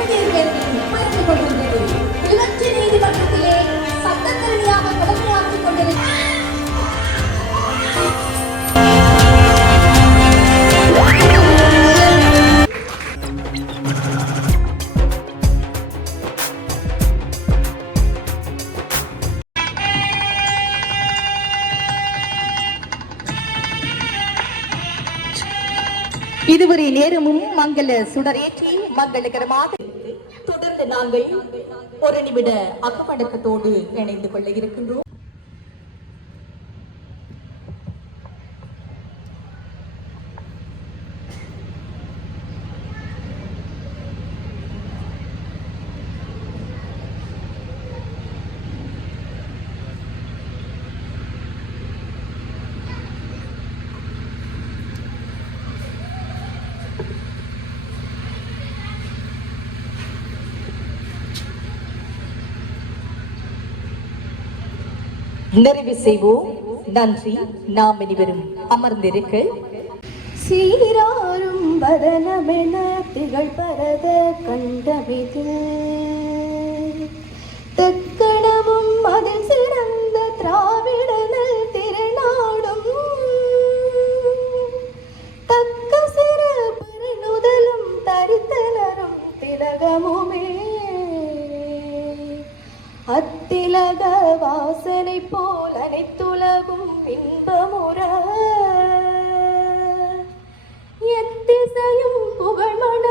மகளிர் பேரணி உயர்ந்து கொண்டிருந்தது. கிளர்ச்சி நீதிமன்றத்திலே சட்டத்திறனியாக கடமையாற்றிக் கொண்டிருக்கிறார். இதுவரை நேரமும் மங்கள சுடரேற்றி மங்களகரமாக தொடர்ந்து நாங்கள் ஒரு நிமிட அகமடக்கத்தோடு இணைந்து கொள்ள இருக்கின்றோம். நிறைவு செய்வோம். நன்றி. நாம் இனிவரும் அமர்ந்திருக்க சீராரும் வதனமென திகழ் பரத கண்டமிதில் தக்கணமும் அதில் சிறந்த திராவிடனல் திருநாடும் தக்க சிறு பெருநுதலும் தரித்தனரும் திலகமுமே அத்திலக வாசனை போல் அனைத்துலகும் இன்பமுற எத்திசையும் புகழ்மண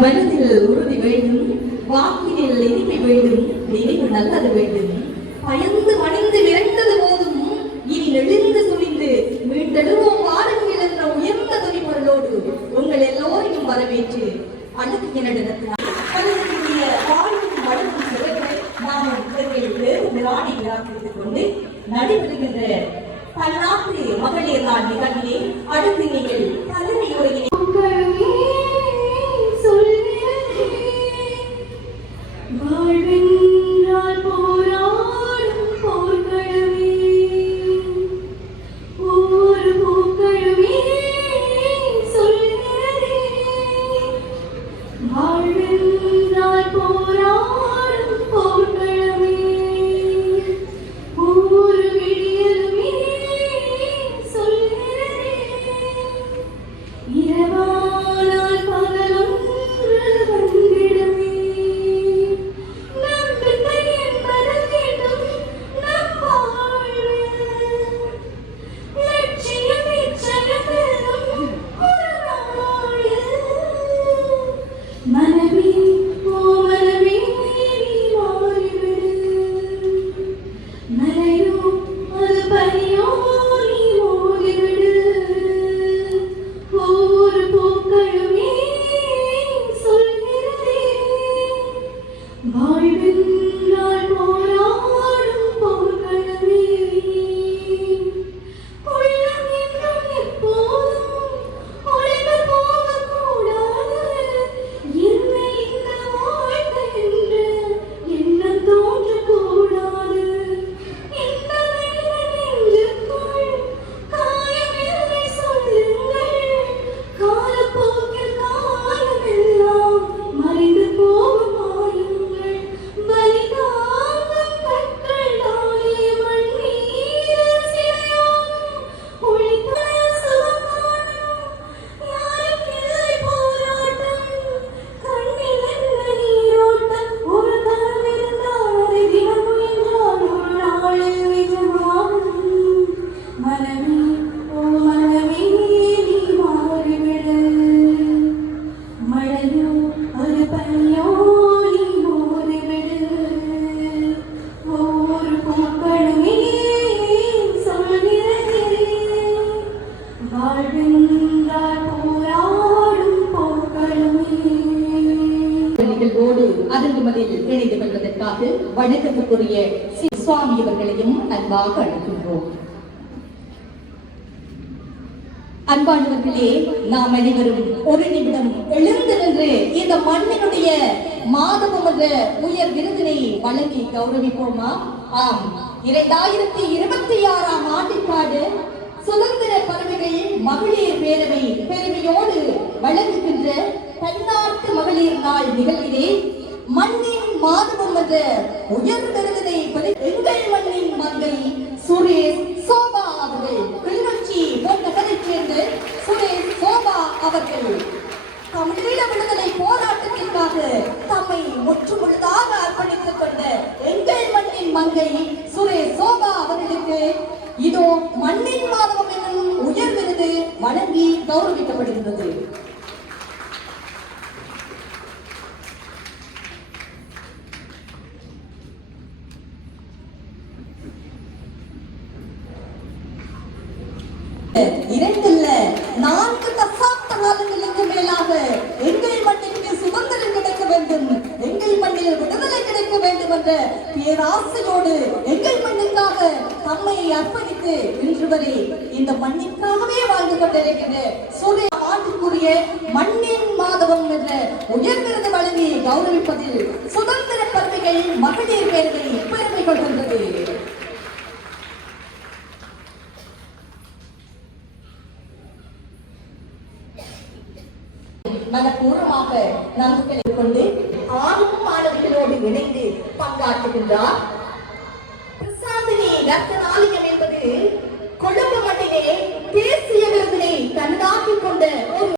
மனதில் உறுதி வேண்டும், வாக்கினில் இனிமை வேண்டும், நினைவு நல்லது வேண்டும். பயந்து மணிந்து விரைந்தது போதும், இனி நெளிந்து சுழிந்து மீட்டெழுவோம் வாருங்கள் என்ற உயர்ந்த துணிபொருளோடு உங்கள் எல்லோரையும் வரவேற்று அழகிய நடனத்தினால் கொண்டு நடைபெறுகின்ற பன்னாட்டு மகளிர் நாள் நிகழ்விலே அடுத்து நீங்கள் தலைமை உரையினை Yeah. வணக்கத்துக்குரிய சுவாமி அவர்களையும் அன்பாக அழைக்கின்றோம். அன்பானவர்களே, நாம் அனைவரும் ஒரு நிமிடம் எழுந்து நின்று இந்த மண்ணினுடைய மாதவம் என்ற உயர் விருதினை வழங்கி கௌரவிப்போமா? ஆம், 2026ஆம் ஆண்டிற்கான சுதந்திர பறவைகள் மகளிர் பேரவை பெருமையோடு வழங்குகின்ற பன்னாட்டு மகளிர் நாள் நிகழ்விலே மண்ணின் மாதவம் என்ற உயர் விருதினை எங்கள் மண்ணின் மங்கை சுரேஷ் சோபா அவர்கள், கிளிநொச்சி போன்றவரைச் சேர்ந்து சுரேஷ் சோபா அவர்கள் தமிழீழ விடுதலை போராட்டத்திற்காக தம்மை முற்றுமுழுதாக அர்ப்பணித்துக் கொண்ட எங்கள் மண்ணின் மங்கை சுரேஷ் சோபா அவர்களுக்கு இதோ மண்ணின் மாதவம் என்னும் உயர் விருது வழங்கி கௌரவிக்கப்படுகின்றது. இரண்டுல 4 தசாப்த காலங்களுக்கு மேலாக எங்கள் மண்ணிற்கு சுதந்திரம் கிடைக்க வேண்டும், எங்கள் மண்ணில் விடுதலை கிடைக்க வேண்டும் என்ற பேராசையோடு எங்கள் மண்ணுக்காக தம்மை அர்ப்பணித்து இன்று வரை இந்த மண்ணிற்காகவே வாழ்ந்து கொண்டிருக்கின்ற சூரிய ஆண்டுக்குரிய மண்ணின் மாதவம் என்ற உயர் விருது வழங்கி கௌரவிப்பதில் சுதந்திர பறவைகள் மகளிர் பேரவை பெருமை கொள்கின்றது. மனப்பூர்வமாக நம்பிக்கை கொண்டு ஆளும் மாணவர்களோடு இணைந்து பங்காற்றுகின்றார். பிரசாந்தினி ரத்னாலயம் என்பது கொழும்பு மண்ணிலே தேசிய விருதினை தன்னதாக்கிக் கொண்ட ஒரு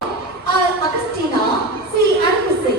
அகஸ்டினா சி அன்புசை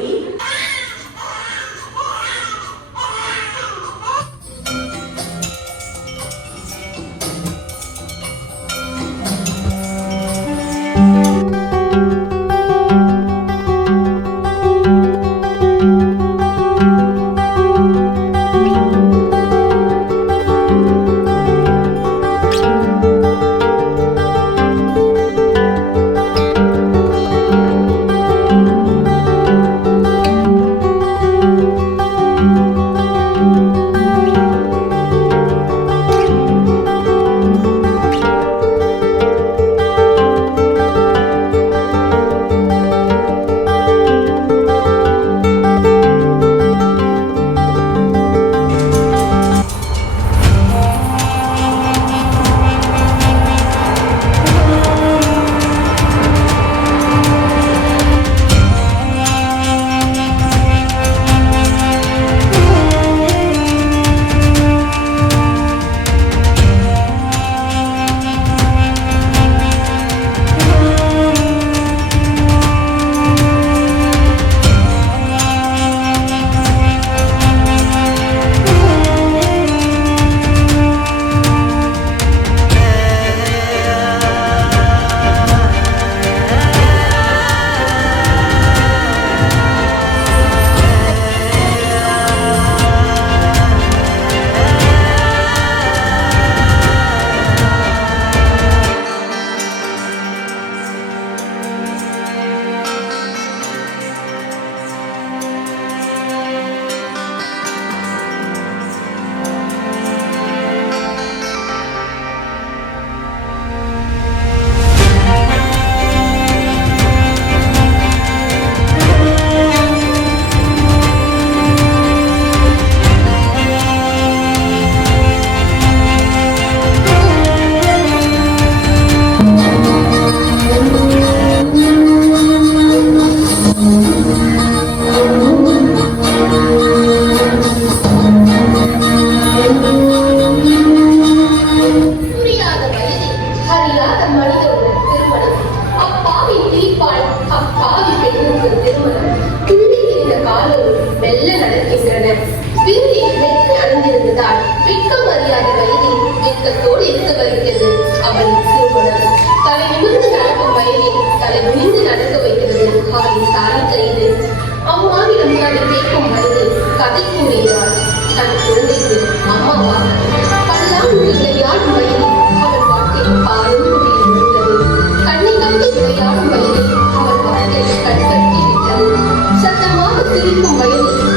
சிரிக்கும் வயதில்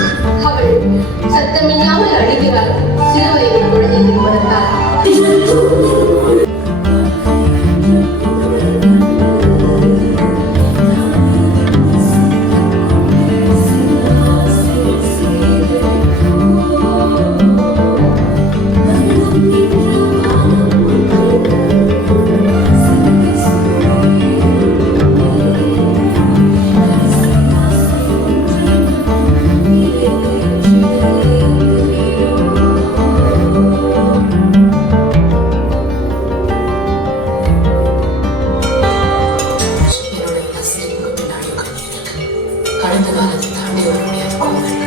அவள் சத்தமில்லாமல் அடிக்கிறார் சிறுவயது குழந்தை திருமணத்தார். கடந்த காலத்தை தாண்டி வர முடியாது கோவில்.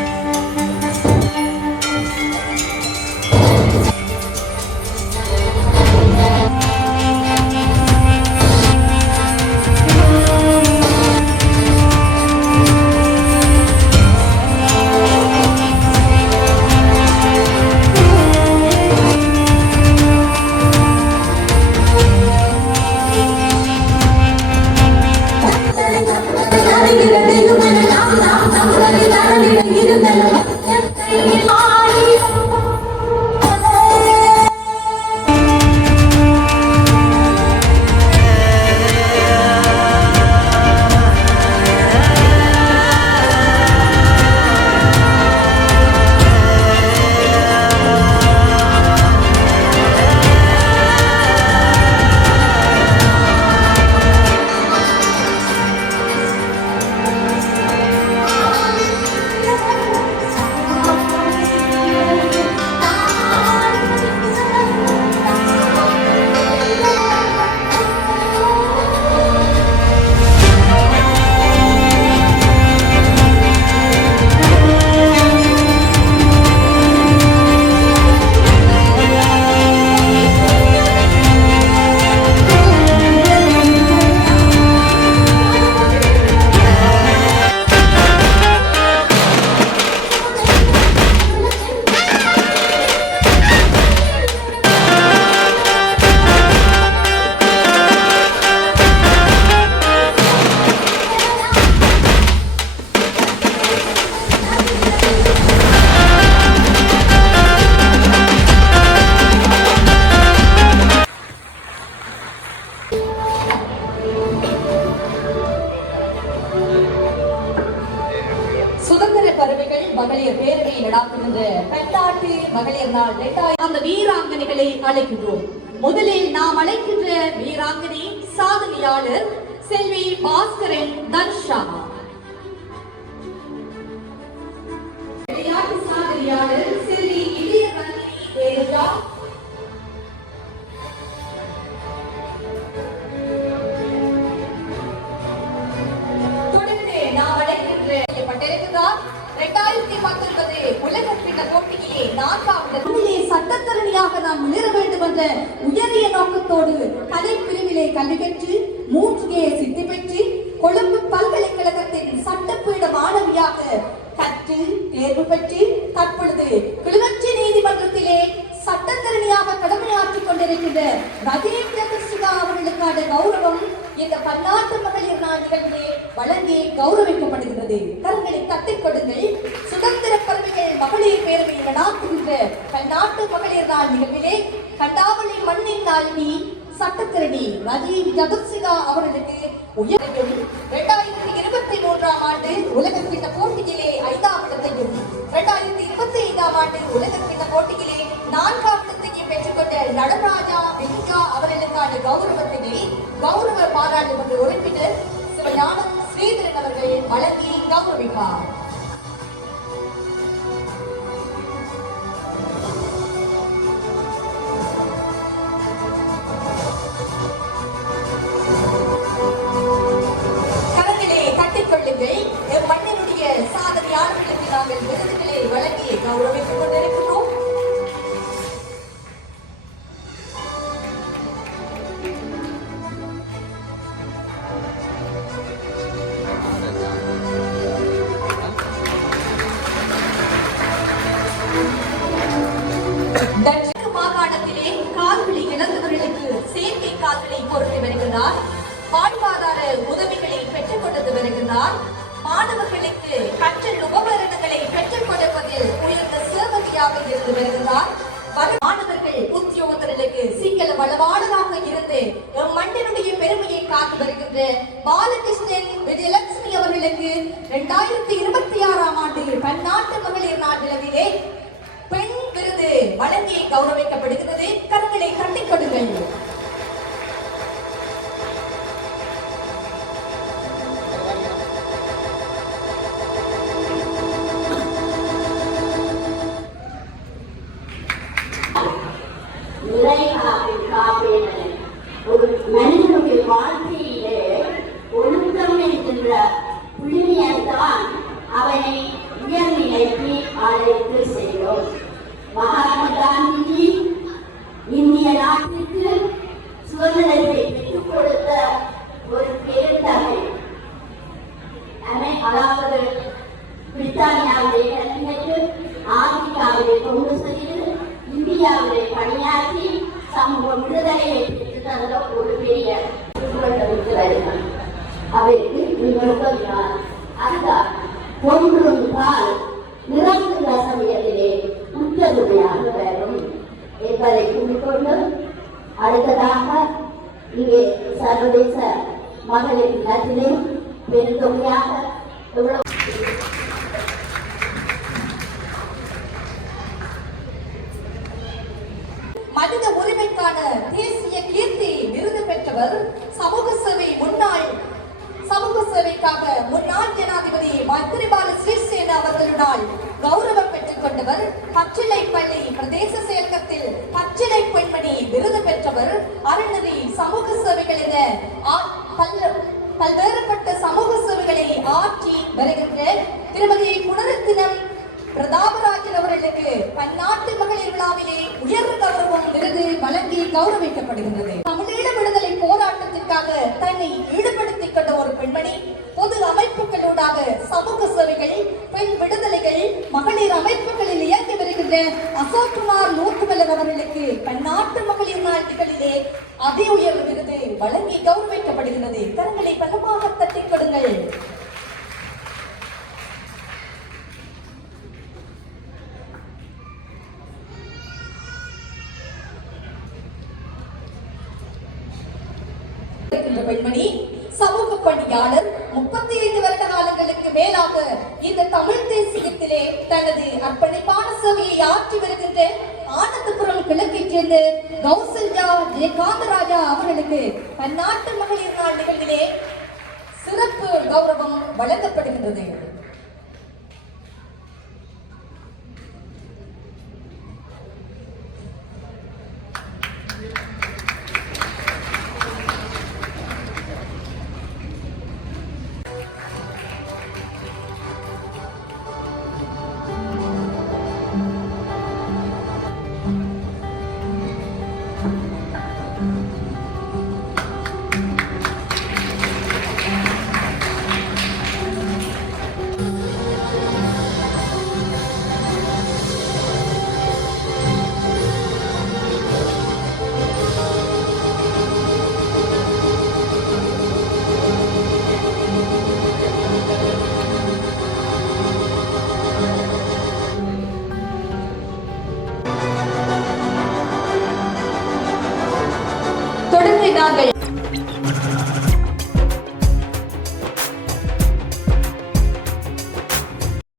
சுதந்திர பறவைகள் மகளிர் பேரவை நடாத்துகின்ற பெண்ணாட்டு மகளிர் நாள் அந்த வீராங்கனைகளை அழைக்கின்றோம். முதலில் நாம் அழைக்கின்ற வீராங்கனை சாதனையாளர் செல்வி பாஸ்கரன் தன்ஷா. விளையாட்டு சாதனையாளர் செல்வி இளையராணி தேஜா. தொடர்ந்து நாம் அழைக்கின்ற 2019 உலக கிண்ண போட்டியிலே 4வது சட்டத்தரணியாக நாம் முன்னேற வேண்டும் என்ற உயரிய நோக்கத்தோடு கலை பிரிவிலே கல்வி பெற்று 3A சித்தி பெற்று கொழும்பு பல்கலைக்கழகத்தின் சட்டப்பீட மாணவியாக கற்று தேர்வு பெற்று தற்பொழுது கிளிநொச்சி நீதிமன்றத்திலே சட்டத்தரணியாக கடமையாற்றிக் கொண்டிருக்கின்ற ரஜேந்திர கிருஷ்ணா அவர்களுக்கான கௌரவம் இந்த பன்னாட்டு மகளிர் நாள் நிகழ்விலே வழங்கி கௌரவிக்கப்படுகிறது. கரங்களை தட்டிக் கொடுங்கள். சுதந்திர பறவைகள் மகளிர் பேரவை நடாத்துகின்ற பன்னாட்டு மகளிர் நாள் நிகழ்விலே கண்டாவளி மண்ணின் நாளினி சட்டத்தரணி ரஜீவ் ஜகத்சிகா அவர்களுக்கு உயர்வையும் 2023ஆம் ஆண்டு உலகக்கிண்ண போட்டியிலே 5ஆம் இடத்தையும் 2025ஆம் ஆண்டு உலகக்கிண்ண போட்டியிலே 4ஆம் இடத்தையும் பெற்றுக்கொண்ட நடராஜா வெங்கா அவர்களுக்கான கௌரவத்தினை கௌரவ பாராளுமன்ற உறுப்பினர் சிவஞானம் ஸ்ரீதரன் அவர்கள் வழங்கி கௌரவிப்பார். மண்ணினுடைய சாதனையாளர்களுக்கு நாங்கள் விருதுகளை வழங்கி கௌரவித்துக் கொண்டிருக்கிறோம். மாகாணத்திலே கால்களை இழந்தவர்களுக்கு செயற்கை கால்களை பொறுத்து வருகிறார். வாழ்வாதார உதவிகளை பெற்றுக் கொண்டு வருகிறார். மாணவர்களுக்கு கற்றல் உபகரணங்களை பெற்றுக் கொடுப்பதில் உயர்ந்த சேவையாக செய்து வருகிறார். மாணவர்கள் உத்தியோகத்தர்களுக்கு சிங்கள வளவாளராக இருந்து மண்ணினுடைய பெருமையை காத்து வருகின்ற பாலகிருஷ்ணன் விஜயலட்சுமி அவர்களுக்கு 2026ஆம் ஆண்டு பன்னாட்டு மகளிர் நாள் விழாவிலே பெண் விருது வழங்கி கௌரவிக்கப்படுகிறது. கரங்களை தட்டிக் கொடுங்கள். ஒரு மனிதனுடைய வாழ்க்கையிலே ஒழுக்கம் என்கின்ற புள்ளியத்தான் அவனை உயர்நிலைக்கு அழைத்து செல்லும். மகாத்மா காந்திஜி இந்திய நாட்டிற்கு சுதந்திரத்தை பெற்றுக் கொடுத்த ஒரு பெருந்தகை. அதாவது பிரித்தானியாவுடைய கல்விக்கு ஆப்பிரிக்காவிலே கொண்டு சென்று இந்தியாவிலே பணியாற்றி சமூக விடுதலையை பெற்று தந்த ஒரு பெரிய வருகிறார். அவருக்கு அந்த ஒன்றும் கால் நிரம்புகிற சமயத்திலே குற்றதுமையாக வரும் என்பதை கூறிக்கொண்டு அடுத்ததாக இங்கே சர்வதேச மகளிர் தினத்திலே பெருந்தொகையாக எவ்வளவு மனித உரிமைக்கான தேசிய கீர்த்தி விருது பெற்றவர் சமூக சேவைக்காக முன்னாள் ஜனாதிபதி மைத்ரிபால சிறிசேன அவர்களுடன் கௌரவம் பெற்றுக் கொண்டவர். பச்சிலைப்பள்ளி பிரதேச செயலகத்தில் பச்சிலை பெண்மணி விருது பெற்றவர். அறநெறி சமூக சேவைகள் என பல்வேறுபட்ட சமூக சேவைகளை ஆற்றி வருகின்ற திருமதி குணரத்தினம் பிரதாபராஜன் அவர்களுக்கு பன்னாட்டு மகளிர் விழாவிலே உயர் கௌரவம் விருது வழங்கி கௌரவிக்கப்படுகின்றது. தமிழீழ விடுதலை போராட்டத்திற்காக தன்னை ஈடுபடுத்திக் கொண்ட ஒரு பெண்மணி பொது அமைப்புகளூடாக சமூக சேவைகள், பெண் விடுதலைகள், மகளிர் அமைப்புகளில் இயங்கி வருகின்ற அசோக்குமார் நூற்றுமலர் அவர்களுக்கு பன்னாட்டு மகளிர் நாள் நிகழ்விலே அதி உயர் விருது வழங்கி கௌரவிக்கப்படுகிறது. கரங்களை பலமாக தட்டிக் கொடுங்கள். பெண்மணி சமூக பணியாளர் 35 வருட காலங்களுக்கு மேலாக இந்த தமிழ் தேசியத்திலே தனது அர்ப்பணிப்பான சேவையை ஆற்றி வருகின்ற ஆனந்தபுரம் கிழக்கைச் சேர்ந்த கௌசல்யா ஜெயகாந்தராஜா அவர்களுக்கு பன்னாட்டு மகளிர் நாள் நிகழ்விலே சிறப்பு கௌரவம் வழங்கப்படுகின்றது. நாங்கள்